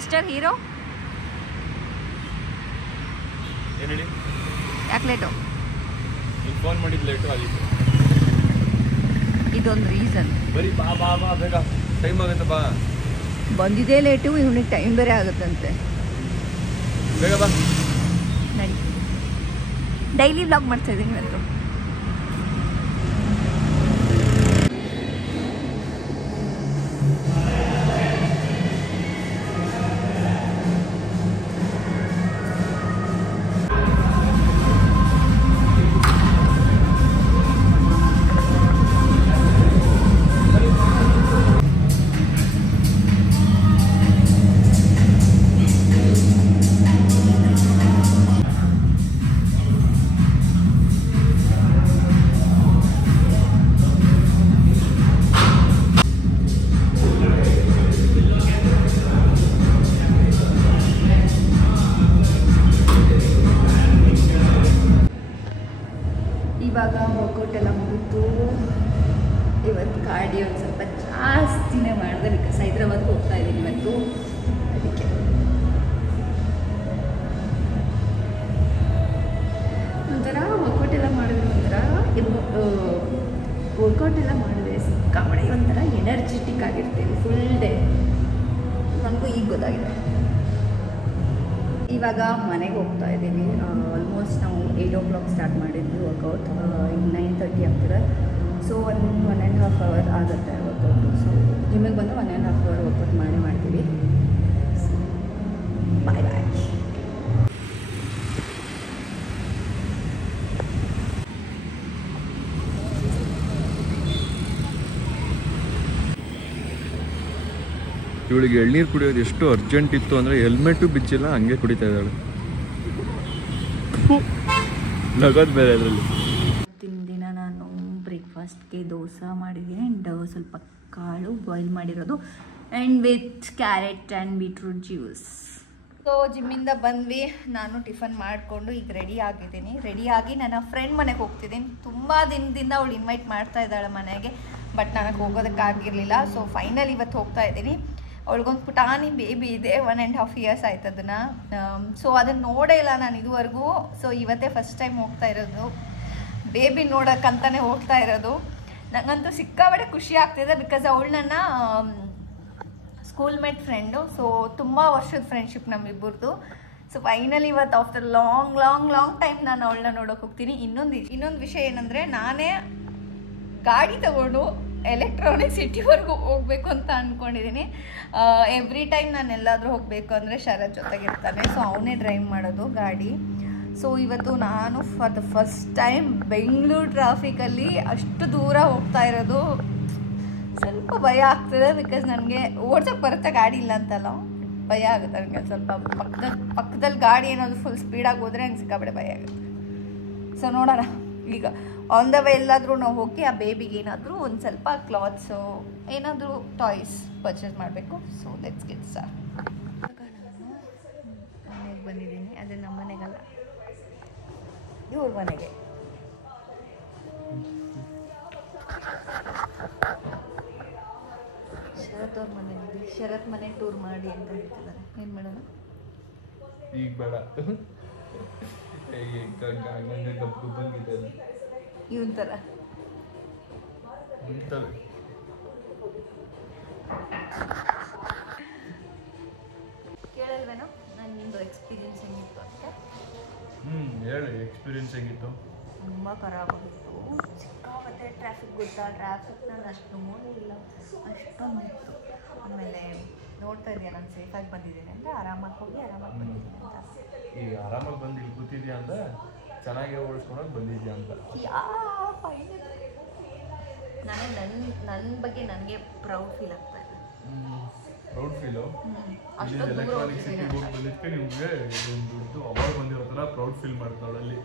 Mister hero ಏನು ಹೇಳಿ? ಯಾಕೆ ಲೇಟು? ನೀವು ಫೋನ್ ಮಾಡಿದ್ದು ಲೇಟು ಆಗಿತ್ತು. ಇದೊಂದು ರೀಸನ್. ಬರೀ ಬಾ ಬಾ ಬಾ ಬೇಗ ಟೈಮ್ ಆಗುತ್ತೆ ಬಾ. ಬಂದಿದ್ದೇ ಲೇಟು, ಇವನಿಗೆ ಟೈಮ್ ಬೇರೆ ಆಗುತ್ತಂತೆ. ಬೇಗ ಬಾ ನಡಿ. ಡೈಲಿ ವ್ಲಾಗ್ ಮಾಡ್ತಾ ಇದ್ದೀನಿ ಇವತ್ತು. ಇವಾಗ ವರ್ಕೌಟ್ ಎಲ್ಲ ಮುಗಿತು. ಇವತ್ತು ಗಾಡಿ ಒಂದು ಸ್ವಲ್ಪ ಜಾಸ್ತಿನೇ ಮಾಡಿದೆ, ಬಿಕಾಸ್ ಹೈದ್ರಾಬಾದ್ಗೆ ಹೋಗ್ತಾ ಇದ್ದೀನಿ ಇವತ್ತು. ಅದಕ್ಕೆ ಒಂಥರ ವರ್ಕೌಟ್ ಎಲ್ಲ ಮಾಡಿದ್ರೆ ಸಿಕ್ಕಾಪಟ್ಟೆ ಒಂಥರ ಎನರ್ಜೆಟಿಕ್ ಆಗಿರ್ತೀವಿ ಫುಲ್ ಡೇ. ನನಗೂ ಈಗ ಗೊತ್ತಾಗಿದೆ. ಇವಾಗ ಮನೆಗೆ ಹೋಗ್ತಾ ಇದ್ದೀವಿ. ಆಲ್ಮೋಸ್ಟ್ ನಾವು 8 o'clock ಸ್ಟಾರ್ಟ್ ಮಾಡಿದ್ವಿ ವರ್ಕೌಟ್. ಈಗ 9:30 ಆಗ್ತದೆ. ಸೊ 1.5 hour ಆಗುತ್ತೆ ವರ್ಕೌಟು. ಸೊ ಜಿಮ್ಮಿಗೆ ಬಂದು 1.5 hour ವರ್ಕೌಟ್ ಮಾಡ್ತೀವಿ. ಬಾಯ್ ಬಾಯ್. ಇವಳಿಗೆ ಎಳ್ನೀರು ಕುಡಿಯೋದು ಎಷ್ಟು ಅರ್ಜೆಂಟ್ ಇತ್ತು ಅಂದರೆ ಹೆಲ್ಮೆಟು ಬಿಚ್ಚಿಲ್ಲ, ಹಂಗೆ ಕುಡಿತಾ ಇದ್ದಾಳೆ. ನಗೋದು ಬೇರೆ ಅದರಲ್ಲಿ. ಇವತ್ತಿನ ದಿನ ನಾನು ಬ್ರೇಕ್ಫಾಸ್ಟ್ಗೆ ದೋಸೆ ಮಾಡಿದ್ದೀನಿ ಆ್ಯಂಡ್ ಸ್ವಲ್ಪ ಕಾಳು ಬಾಯ್ಲ್ ಮಾಡಿರೋದು and with carrot and beetroot juice. So ಜಿಮ್ಮಿಂದ ಬಂದ್ವಿ. ನಾನು ಟಿಫನ್ ಮಾಡಿಕೊಂಡು ಈಗ ರೆಡಿಯಾಗಿ ನನ್ನ ಫ್ರೆಂಡ್ ಮನೆಗೆ ಹೋಗ್ತಿದ್ದೀನಿ. ತುಂಬ ದಿನದಿಂದ ಅವಳು ಇನ್ವೈಟ್ ಮಾಡ್ತಾ ಇದ್ದಾಳೆ ಮನೆಗೆ, ಬಟ್ ನನಗೆ ಹೋಗೋದಕ್ಕಾಗಿರಲಿಲ್ಲ. ಸೊ ಫೈನಲ್ ಇವತ್ತು ಹೋಗ್ತಾ ಇದ್ದೀನಿ. ಅವಳಿಗೊಂದು ಪುಟಾಣಿ ಬೇಬಿ ಇದೆ, 1.5 years ಆಯ್ತು ಅದನ್ನು. ಸೊ ಅದನ್ನು ನೋಡೇ ಇಲ್ಲ ನಾನು ಇದುವರೆಗೂ. ಸೊ ಇವತ್ತೇ ಫಸ್ಟ್ ಟೈಮ್ ಹೋಗ್ತಾ ಇರೋದು, ಬೇಬಿ ನೋಡೋಕ್ಕಂತಲೇ ಹೋಗ್ತಾ ಇರೋದು. ನನಗಂತೂ ಸಿಕ್ಕಾಪಟ್ಟೆ ಖುಷಿ ಆಗ್ತಿದೆ, ಬಿಕಾಸ್ ಅವಳು ನನ್ನ ಸ್ಕೂಲ್ ಮೇಟ್ ಫ್ರೆಂಡು. ಸೊ ತುಂಬ ವರ್ಷದ ಫ್ರೆಂಡ್ಶಿಪ್ ನಮ್ಮಿಬ್ಬರದು. ಸೊ ಫೈನಲಿ ಇವತ್ತು ಆಫ್ಟರ್ ಲಾಂಗ್ ಟೈಮ್ ನಾನು ಅವಳನ್ನ ನೋಡೋಕೆ ಹೋಗ್ತೀನಿ. ಇನ್ನೊಂದು ವಿಷಯ ಏನಂದರೆ, ನಾನೇ ಗಾಡಿ ತಗೊಂಡು ಎಲೆಕ್ಟ್ರಾನಿಕ್ ಸಿಟಿವರೆಗೂ ಹೋಗಬೇಕು ಅಂತ ಅಂದ್ಕೊಂಡಿದ್ದೀನಿ. ಎವ್ರಿ ಟೈಮ್ ನಾನು ಎಲ್ಲಾದರೂ ಹೋಗಬೇಕು ಅಂದರೆ ಶರತ್ ಜೊತೆಗಿರ್ತಾನೆ. ಸೊ ಅವನೇ ಡ್ರೈವ್ ಮಾಡೋದು ಗಾಡಿ. ಸೊ ಇವತ್ತು ನಾನು for the first time Bengaluru ಟ್ರಾಫಿಕಲ್ಲಿ ಅಷ್ಟು ದೂರ ಹೋಗ್ತಾ ಇರೋದು. ಸ್ವಲ್ಪ ಭಯ ಆಗ್ತದೆ, ಬಿಕಾಸ್ ನನಗೆ ಓಡ್ಸೋಕ್ಕೆ ಬರುತ್ತೆ, ಗಾಡಿ ಇಲ್ಲ ಅಂತಲ್ಲ, ಭಯ ಆಗುತ್ತೆ ನನಗೆ ಸ್ವಲ್ಪ. ಪಕ್ಕದಲ್ಲಿ ಗಾಡಿ ಏನಾದರೂ ಫುಲ್ ಸ್ಪೀಡಾಗಿ ಹೋದರೆ ನಂಗೆ ಸಿಕ್ಕಾಪಟ್ಟೆ ಭಯ ಆಗುತ್ತೆ. ಸೊ ನೋಡೋಣ, ಈಗ ಆನ್ ದ ವೇ ಎಲ್ಲಾದರೂ ನಾವು ಹೋಗಿ ಆ ಬೇಬಿಗೆ ಏನಾದರೂ ಒಂದು ಸ್ವಲ್ಪ ಕ್ಲಾತ್ಸು ಏನಾದರೂ ಟಾಯ್ಸ್ ಪರ್ಚೇಸ್ ಮಾಡಬೇಕು. So let's get start. ನಾನು ಮನೆಗೆ ಬಂದಿದ್ದೀನಿ, ಆದರೆ ನಮ್ಮ ಮನೆಗಲ್ಲ, ಇವ್ರ ಮನೆಗೆ. ಶರತ್ ಅವ್ರ ಮನೆಗೆ, ಶರತ್ ಮನೆ ಟೂರ್ ಮಾಡಿ ಅಂತ ಹೇಳ್ತಿದ್ದಾರೆ. ಏನು ಮಾಡೋಣ ಈಗ ಬೇಡ, ಇವನ್ ಥರ ಕೇಳಲ್ವೇನೋ ನನ್ನದು ಎಕ್ಸ್ಪೀರಿಯನ್ಸ್ ಹೆಂಗಿತ್ತು ಅಂತ? ಹೇಳಿ, ಎಕ್ಸ್ಪೀರಿಯನ್ಸ್ ಹೆಂಗಿತ್ತು? ತುಂಬ ಖರಾಬಾಗಿತ್ತು. ಸಿಕ್ಕಾಪಟ್ಟೆ ಟ್ರಾಫಿಕ್ ಗೊತ್ತಾ, ಟ್ರಾಫಿಕ್ ನಾನು ಅಷ್ಟು ನೋಡಿಲ್ಲ, ಅಷ್ಟೊಂದು ಇತ್ತು. ಆಮೇಲೆ ನೋಡ್ತಾ ಇದೆಯಾ, ನಾನು ಸೇಫಾಗಿ ಬಂದಿದ್ದೀನಿ ಅಂದರೆ ಆರಾಮಾಗಿ ಹೋಗಿ ಆರಾಮಾಗಿ ಬಂದಿದ್ದೀನಿ ಅಂತ. ಈಗ ಆರಾಮಾಗಿ ಬಂದು ಇಲ್ಲಿ ಕೂತಿದ್ಯಾ ಅಂದರೆ ಚೆನ್ನಾಗಿ ಓಡಿಸ್ಕೊಳಕ್ಕೆ ಬಂದಿದ್ಯಾ ಅಂತ. ನಾನು ನನ್ನ ಬಗ್ಗೆ ನನಗೆ ಪ್ರೌಡ್ ಫೀಲ್ ಆಗ್ತಾ ಇದೆ. Proud feel? ಅಷ್ಟೊಂದು ಎಲೆಕ್ಟ್ರಾನಿಕ್ ಸಿಟಿಗೆ ಹೋಗಿ ಬಂದಿದ್ದಕ್ಕೆ ನಿಮಗೆ ದುಡ್ಡು ಅವಾಗ ಬಂದಿರೋ ಥರ ಪ್ರೌಡ್ ಫೀಲ್ ಮಾಡ್ತಾಳೆ ಅಲ್ಲಿ.